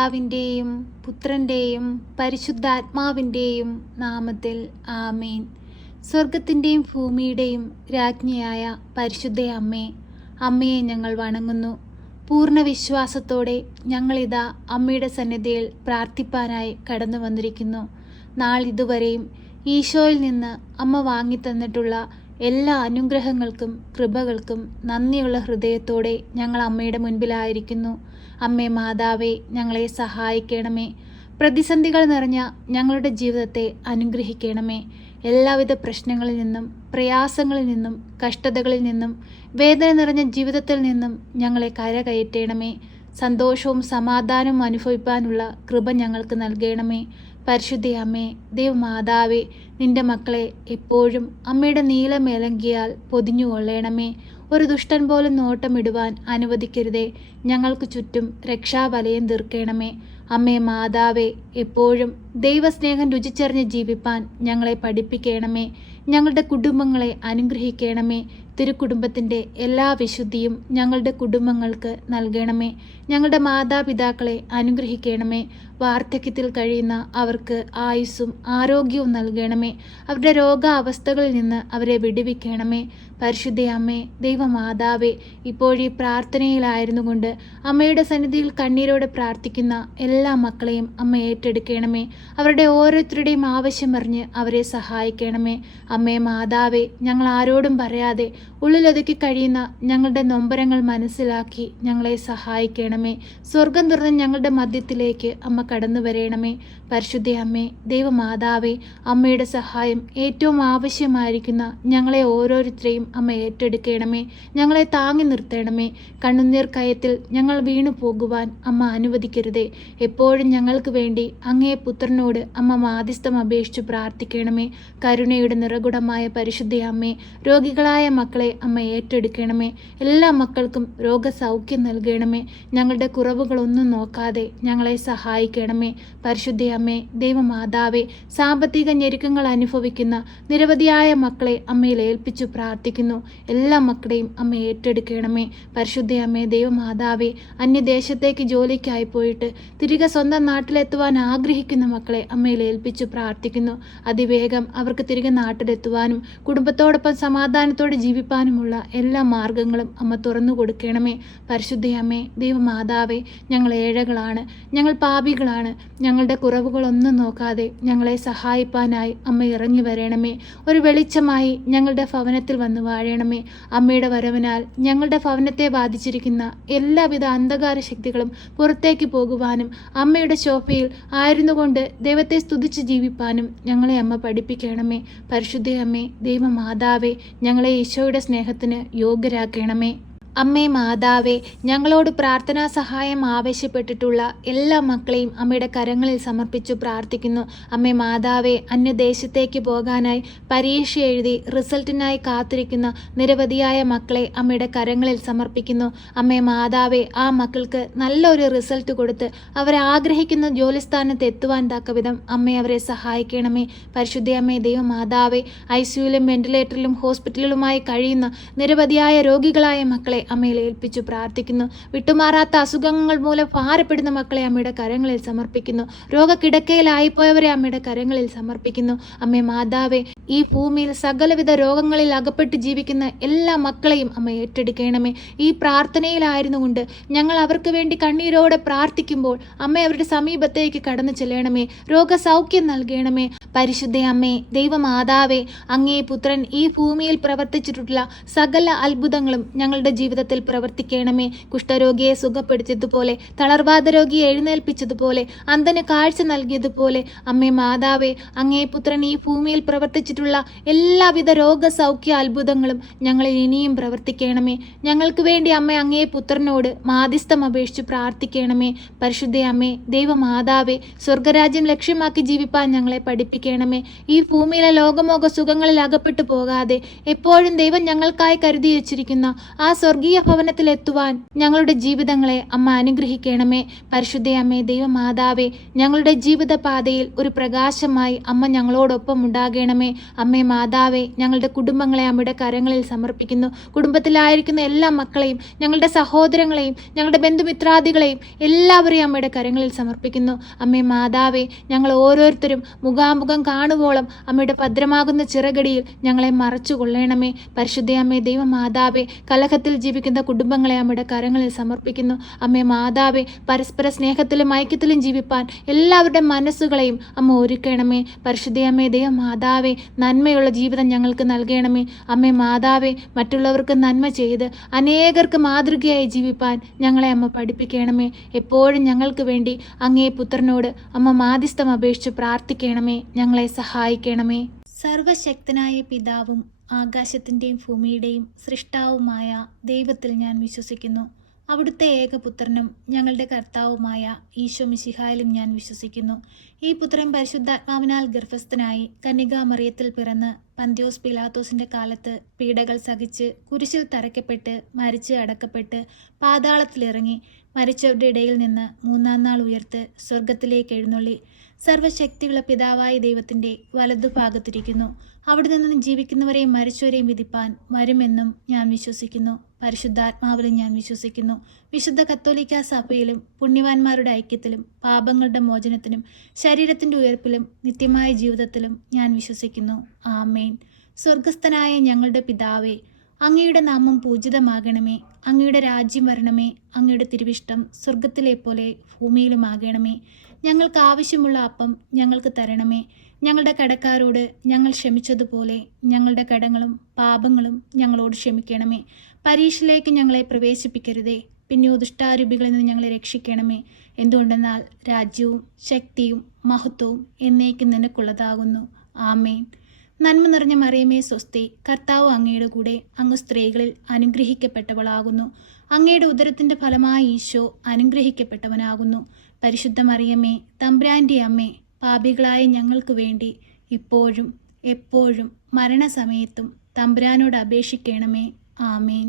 പിതാവിൻ്റെയും പുത്രൻ്റെയും പരിശുദ്ധാത്മാവിൻ്റെയും നാമത്തിൽ ആമേൻ. സ്വർഗത്തിൻ്റെയും ഭൂമിയുടെയും രാജ്ഞിയായ പരിശുദ്ധ അമ്മേ, അമ്മയെ ഞങ്ങൾ വണങ്ങുന്നു. പൂർണ്ണ വിശ്വാസത്തോടെ ഞങ്ങളിതാ അമ്മയുടെ സന്നിധിയിൽ പ്രാർത്ഥിപ്പാനായി കടന്നു വന്നിരിക്കുന്നു. നാളിതുവരെയും ഈശോയിൽ നിന്ന് അമ്മ വാങ്ങിത്തന്നിട്ടുള്ള എല്ലാ അനുഗ്രഹങ്ങൾക്കും കൃപകൾക്കും നന്ദിയുള്ള ഹൃദയത്തോടെ ഞങ്ങൾ അമ്മയുടെ മുൻപിലായിരിക്കുന്നു. അമ്മേ മാതാവേ, ഞങ്ങളെ സഹായിക്കണമേ. പ്രതിസന്ധികൾ നിറഞ്ഞ ഞങ്ങളുടെ ജീവിതത്തെ അനുഗ്രഹിക്കണമേ. എല്ലാവിധ പ്രശ്നങ്ങളിൽ നിന്നും പ്രയാസങ്ങളിൽ നിന്നും കഷ്ടതകളിൽ നിന്നും വേദന നിറഞ്ഞ ജീവിതത്തിൽ നിന്നും ഞങ്ങളെ കരകയറ്റണമേ. സന്തോഷവും സമാധാനവും അനുഭവിപ്പാനുള്ള കൃപ ഞങ്ങൾക്ക് നൽകണമേ. പരിശുദ്ധ അമ്മേ, ദൈവമാതാവേ, നിന്റെ മക്കളെ എപ്പോഴും അമ്മയുടെ നീലമേലങ്കിയാൽ പൊതിഞ്ഞുകൊള്ളണമേ. ഒരു ദുഷ്ടൻ പോലും നോട്ടമിടുവാൻ അനുവദിക്കരുതേ. ഞങ്ങൾക്ക് ചുറ്റും രക്ഷാവലയം തീർക്കണമേ. അമ്മേ മാതാവേ, എപ്പോഴും ദൈവസ്നേഹം രുചിച്ചറിഞ്ഞ് ജീവിപ്പാൻ ഞങ്ങളെ പഠിപ്പിക്കണമേ. ഞങ്ങളുടെ കുടുംബങ്ങളെ അനുഗ്രഹിക്കണമേ. തിരുക്കുടുംബത്തിൻ്റെ എല്ലാ വിശുദ്ധിയും ഞങ്ങളുടെ കുടുംബങ്ങൾക്ക് നൽകണമേ. ഞങ്ങളുടെ മാതാപിതാക്കളെ അനുഗ്രഹിക്കണമേ. വാർദ്ധക്യത്തിൽ കഴിയുന്ന അവർക്ക് ആയുസ്സും ആരോഗ്യവും നൽകണമേ. അവരുടെ രോഗാവസ്ഥകളിൽ നിന്ന് അവരെ വിടുവിക്കണമേ. പരിശുദ്ധ അമ്മേ, ദൈവമാതാവേ, ഇപ്പോഴീ പ്രാർത്ഥനയിലായിരുന്നു കൊണ്ട് അമ്മയുടെ സന്നിധിയിൽ കണ്ണീരോടെ പ്രാർത്ഥിക്കുന്ന എല്ലാ മക്കളെയും അമ്മ ഏറ്റെടുക്കണമേ. അവരുടെ ഓരോരുത്തരുടെയും ആവശ്യമറിഞ്ഞ് അവരെ സഹായിക്കണമേ. അമ്മേ മാതാവേ, ഞങ്ങൾ ആരോടും പറയാതെ ഉള്ളിലൊതുക്കി കഴിയുന്ന ഞങ്ങളുടെ നൊമ്പരങ്ങൾ മനസ്സിലാക്കി ഞങ്ങളെ സഹായിക്കണമേ. സ്വർഗം തുറന്ന് ഞങ്ങളുടെ മധ്യത്തിലേക്ക് അമ്മ കടന്നു വരയണമേ. പരിശുദ്ധ അമ്മേ, ദൈവമാതാവേ, അമ്മയുടെ സഹായം ഏറ്റവും ആവശ്യമായിരിക്കുന്ന ഞങ്ങളെ ഓരോരുത്തരെയും അമ്മ ഏറ്റെടുക്കണമേ. ഞങ്ങളെ താങ്ങി നിർത്തണമേ. കണ്ണുനീർ കയത്തിൽ ഞങ്ങൾ വീണു പോകുവാൻ അമ്മ അനുവദിക്കരുതേ. എപ്പോഴും ഞങ്ങൾക്ക് വേണ്ടി അങ്ങേ പുത്രനോട് അമ്മ മാധ്യസ്ഥം അപേക്ഷിച്ചു പ്രാർത്ഥിക്കണമേ. കരുണയുടെ നിറകുടമായ പരിശുദ്ധ അമ്മേ, രോഗികളായ മക്കളെ അമ്മ ഏറ്റെടുക്കണമേ. എല്ലാ മക്കൾക്കും രോഗസൗഖ്യം നൽകണമേ. ഞങ്ങളുടെ കുറവുകളൊന്നും നോക്കാതെ ഞങ്ങളെ സഹായിക്കണമേ. പരിശുദ്ധ അമ്മേ, ദൈവമാതാവേ, സാമ്പത്തിക ഞെരുക്കങ്ങൾ അനുഭവിക്കുന്ന നിരവധിയായ മക്കളെ അമ്മയിൽ ഏൽപ്പിച്ചു പ്രാർത്ഥിക്കുന്നു. എല്ലാ മക്കളെയും അമ്മ ഏറ്റെടുക്കണമേ. പരിശുദ്ധ അമ്മേ, ദൈവമാതാവേ, അന്യദേശത്തേക്ക് ജോലിക്കായി പോയിട്ട് തിരികെ സ്വന്തം നാട്ടിലെത്തുവാൻ ആഗ്രഹിക്കുന്ന മക്കളെ അമ്മയിൽ ഏൽപ്പിച്ചു പ്രാർത്ഥിക്കുന്നു. അതിവേഗം അവർക്ക് തിരികെ നാട്ടിലെത്തുവാനും കുടുംബത്തോടൊപ്പം സമാധാനത്തോടെ ജീവിപ്പാനുമുള്ള എല്ലാ മാർഗങ്ങളും അമ്മ തുറന്നു കൊടുക്കണമേ. പരിശുദ്ധ അമ്മേ, ദൈവമാതാവേ, ഞങ്ങൾ ഏഴകളാണ്, ഞങ്ങൾ പാപികളാണ്. ഞങ്ങളുടെ കുറവുകളൊന്നും നോക്കാതെ ഞങ്ങളെ സഹായിപ്പാനായി അമ്മ ഇറങ്ങി വരണമേ. ഒരു വെളിച്ചമായി ഞങ്ങളുടെ ഭവനത്തിൽ വന്ന് വാഴണമേ. അമ്മയുടെ വരവിനാൽ ഞങ്ങളുടെ ഭവനത്തെ ബാധിച്ചിരിക്കുന്ന എല്ലാവിധ അന്ധകാര ശക്തികളും പുറത്തേക്ക് പോകുവാനും അമ്മയുടെ ശോഭയിൽ ആയിരുന്നു കൊണ്ട് ദൈവത്തെ സ്തുതിച്ച് ജീവിപ്പാനും ഞങ്ങളെ അമ്മ പഠിപ്പിക്കണമേ. പരിശുദ്ധ അമ്മേ, ദൈവമാതാവേ, ഞങ്ങളെ ഈശോയുടെ സ്നേഹത്തിന് യോഗ്യരാക്കണമേ. അമ്മേ മാതാവേ, ഞങ്ങളോട് പ്രാർത്ഥനാ സഹായം ആവശ്യപ്പെട്ടിട്ടുള്ള എല്ലാ മക്കളെയും അമ്മയുടെ കരങ്ങളിൽ സമർപ്പിച്ചു പ്രാർത്ഥിക്കുന്നു. അമ്മേ മാതാവേ, അന്യദേശത്തേക്ക് പോകാനായി പരീക്ഷ എഴുതി റിസൾട്ടിനായി കാത്തിരിക്കുന്ന നിരവധിയായ മക്കളെ അമ്മയുടെ കരങ്ങളിൽ സമർപ്പിക്കുന്നു. അമ്മേ മാതാവേ, ആ മക്കൾക്ക് നല്ലൊരു റിസൾട്ട് കൊടുത്ത് അവരാഗ്രഹിക്കുന്ന ജോലിസ്ഥാനത്ത് എത്തുവാൻ തക്കവിധം അമ്മേ അവരെ സഹായിക്കണമേ. പരിശുദ്ധ അമ്മേ, ദൈവമാതാവേ, ICUയിലും വെന്റിലേറ്ററിലും ഹോസ്പിറ്റലിലുമായി കഴിയുന്ന നിരവധിയായ രോഗികളായ മക്കളെ അമ്മയിൽ ഏൽപ്പിച്ചു പ്രാർത്ഥിക്കുന്നു. വിട്ടുമാറാത്ത അസുഖങ്ങൾ മൂലം ഭാരപ്പെടുന്ന മക്കളെ അമ്മയുടെ കരങ്ങളിൽ സമർപ്പിക്കുന്നു. രോഗക്കിടക്കയിലായിപ്പോയവരെ അമ്മയുടെ കരങ്ങളിൽ സമർപ്പിക്കുന്നു. അമ്മേ മാതാവേ, ഈ ഭൂമിയിൽ സകലവിധ രോഗങ്ങളിൽ അകപ്പെട്ട് ജീവിക്കുന്ന എല്ലാ മക്കളെയും അമ്മ ഏറ്റെടുക്കണമേ. ഈ പ്രാർത്ഥനയിലായിരുന്നു കൊണ്ട് ഞങ്ങൾ അവർക്ക് വേണ്ടി കണ്ണീരോടെ പ്രാർത്ഥിക്കുമ്പോൾ അമ്മ അവരുടെ സമീപത്തേക്ക് കടന്നു ചെല്ലണമേ. രോഗസൗഖ്യം നൽകണമേ. പരിശുദ്ധ അമ്മേ, ദൈവമാതാവേ, അങ്ങേ പുത്രൻ ഈ ഭൂമിയിൽ പ്രവർത്തിച്ചിട്ടുള്ള സകല അത്ഭുതങ്ങളും ഞങ്ങളുടെ ജീവിതത്തിൽ പ്രവർത്തിക്കണമേ. കുഷ്ഠരോഗിയെ സുഖപ്പെടുത്തിയതുപോലെ, തളർവാദ രോഗിയെ എഴുന്നേൽപ്പിച്ചതുപോലെ, അന്ധന് കാഴ്ച നൽകിയതുപോലെ, അമ്മേ മാതാവേ, അങ്ങേ പുത്രൻ ഈ ഭൂമിയിൽ പ്രവർത്തിച്ചിട്ടുള്ള എല്ലാവിധ രോഗസൗഖ്യ അത്ഭുതങ്ങളും ഞങ്ങളിൽ ഇനിയും പ്രവർത്തിക്കണമേ. ഞങ്ങൾക്ക് വേണ്ടി അമ്മ അങ്ങേ പുത്രനോട് മാധ്യസ്ഥം അപേക്ഷിച്ചു പ്രാർത്ഥിക്കണമേ. പരിശുദ്ധ അമ്മേ, ദൈവമാതാവേ, സ്വർഗരാജ്യം ലക്ഷ്യമാക്കി ജീവിപ്പാൻ ഞങ്ങളെ പഠിപ്പിക്കണമേ. അനുഗ്രഹിക്കണമേ. ഈ ഭൂമിയിലെ ലോകമോക സുഖങ്ങളിൽ അകപ്പെട്ടു പോകാതെ എപ്പോഴും ദൈവം ഞങ്ങൾക്കായി കരുതി വച്ചിരിക്കുന്ന ആ സ്വർഗീയ ഭവനത്തിൽ എത്തുവാൻ ഞങ്ങളുടെ ജീവിതങ്ങളെ അമ്മ അനുഗ്രഹിക്കണമേ. പരിശുദ്ധ അമ്മേ, ദൈവമാതാവേ, ഞങ്ങളുടെ ജീവിത പാതയിൽ ഒരു പ്രകാശമായി അമ്മ ഞങ്ങളോടൊപ്പം ഉണ്ടാകണമേ. അമ്മേ മാതാവേ, ഞങ്ങളുടെ കുടുംബങ്ങളെ അമ്മയുടെ കരങ്ങളിൽ സമർപ്പിക്കുന്നു. കുടുംബത്തിലായിരിക്കുന്ന എല്ലാ മക്കളെയും, ഞങ്ങളുടെ സഹോദരങ്ങളെയും, ഞങ്ങളുടെ ബന്ധുമിത്രാദികളെയും എല്ലാവരെയും അമ്മയുടെ കരങ്ങളിൽ സമർപ്പിക്കുന്നു. അമ്മേ മാതാവേ, ഞങ്ങൾ ഓരോരുത്തരും മുഖാമുഖം കാണുവോളം അമ്മയുടെ ഭദ്രമാകുന്ന ചിറകടിയിൽ ഞങ്ങളെ മറച്ചു കൊള്ളണമേ. പരിശുദ്ധ അമ്മേ, ദൈവമാതാവേ, കലഹത്തിൽ ജീവിക്കുന്ന കുടുംബങ്ങളെ അമ്മയുടെ കരങ്ങളിൽ സമർപ്പിക്കുന്നു. അമ്മേ മാതാവേ, പരസ്പര സ്നേഹത്തിലും ഐക്യത്തിലും ജീവിപ്പാൻ എല്ലാവരുടെ മനസ്സുകളെയും അമ്മ ഒരുക്കണമേ. പരിശുദ്ധ അമ്മേ, ദൈവമാതാവേ, നന്മയുള്ള ജീവിതം ഞങ്ങൾക്ക് നൽകണമേ. അമ്മേ മാതാവേ, മറ്റുള്ളവർക്ക് നന്മ ചെയ്ത് അനേകർക്ക് മാതൃകയായി ജീവിപ്പാൻ ഞങ്ങളെ അമ്മ പഠിപ്പിക്കണമേ. എപ്പോഴും ഞങ്ങൾക്ക് വേണ്ടി അങ്ങേ പുത്രനോട് അമ്മ മാധ്യസ്ഥം അപേക്ഷിച്ച് പ്രാർത്ഥിക്കണമേ. ഞങ്ങളെ സഹായിക്കണമേ. സർവശക്തനായ പിതാവും ആകാശത്തിൻ്റെയും ഭൂമിയുടെയും സൃഷ്ടാവുമായ ദൈവത്തിൽ ഞാൻ വിശ്വസിക്കുന്നു. അവിടുത്തെ ഏകപുത്രനും ഞങ്ങളുടെ കർത്താവുമായ ഈശോ മിശിഹായിലും ഞാൻ വിശ്വസിക്കുന്നു. ഈ പുത്രൻ പരിശുദ്ധാത്മാവിനാൽ ഗർഭസ്ഥനായി കന്യകാമറിയത്തിൽ പിറന്ന് പന്തിയോസ് പിലാത്തോസിന്റെ കാലത്ത് പീഡകൾ സഹിച്ച് കുരിശിൽ തറയ്ക്കപ്പെട്ട് മരിച്ച് അടക്കപ്പെട്ട് പാതാളത്തിലിറങ്ങി മരിച്ചവരുടെ ഇടയിൽ നിന്ന് മൂന്നാം നാൾ ഉയർത്ത് സ്വർഗത്തിലേക്ക് എഴുന്നള്ളി സർവശക്തിയുള്ള പിതാവായ ദൈവത്തിൻ്റെ വലതുഭാഗത്തിരിക്കുന്നു. അവിടെ നിന്ന് ജീവിക്കുന്നവരെയും മരിച്ചവരെയും വിധിപ്പാൻ വരുമെന്നും ഞാൻ വിശ്വസിക്കുന്നു. പരിശുദ്ധാത്മാവിലും ഞാൻ വിശ്വസിക്കുന്നു. വിശുദ്ധ കത്തോലിക്ക സഭയിലും പുണ്യവാന്മാരുടെ ഐക്യത്തിലും പാപങ്ങളുടെ മോചനത്തിനും ശരീരത്തിൻ്റെ ഉയർപ്പിലും നിത്യമായ ജീവിതത്തിലും ഞാൻ വിശ്വസിക്കുന്നു. ആമേൻ. സ്വർഗസ്ഥനായ ഞങ്ങളുടെ പിതാവേ, അങ്ങയുടെ നാമം പൂജിതമാകണമേ. അങ്ങയുടെ രാജ്യം വരണമേ. അങ്ങയുടെ തിരുവിഷ്ടം സ്വർഗത്തിലെ പോലെ ഭൂമിയിലുമാകണമേ. ഞങ്ങൾക്ക് ആവശ്യമുള്ള അപ്പം ഞങ്ങൾക്ക് തരണമേ. ഞങ്ങളുടെ കടക്കാരോട് ഞങ്ങൾ ക്ഷമിച്ചതുപോലെ ഞങ്ങളുടെ കടങ്ങളും പാപങ്ങളും ഞങ്ങളോട് ക്ഷമിക്കണമേ. പരീക്ഷയിലേക്ക് ഞങ്ങളെ പ്രവേശിപ്പിക്കരുതേ, പിന്നെയോ ദുഷ്ടാരൂപികളിൽ നിന്ന് ഞങ്ങളെ രക്ഷിക്കണമേ. എന്തുകൊണ്ടെന്നാൽ രാജ്യവും ശക്തിയും മഹത്വവും എന്നേക്കും നിനക്കുള്ളതാകുന്നു. ആമേൻ. നന്മ നിറഞ്ഞ മറിയമേ സ്വസ്തി, കർത്താവ് അങ്ങയുടെ കൂടെ, അങ്ങ് സ്ത്രീകളിൽ അനുഗ്രഹിക്കപ്പെട്ടവളാകുന്നു. അങ്ങയുടെ ഉദരത്തിൻ്റെ ഫലമായ ഈശോ അനുഗ്രഹിക്കപ്പെട്ടവനാകുന്നു. പരിശുദ്ധ മറിയമേ, തമ്പുരാൻ്റെ അമ്മേ, പാപികളായ ഞങ്ങൾക്ക് വേണ്ടി ഇപ്പോഴും എപ്പോഴും മരണസമയത്തും തമ്പുരാനോട് അപേക്ഷിക്കണമേ. ആമേൻ.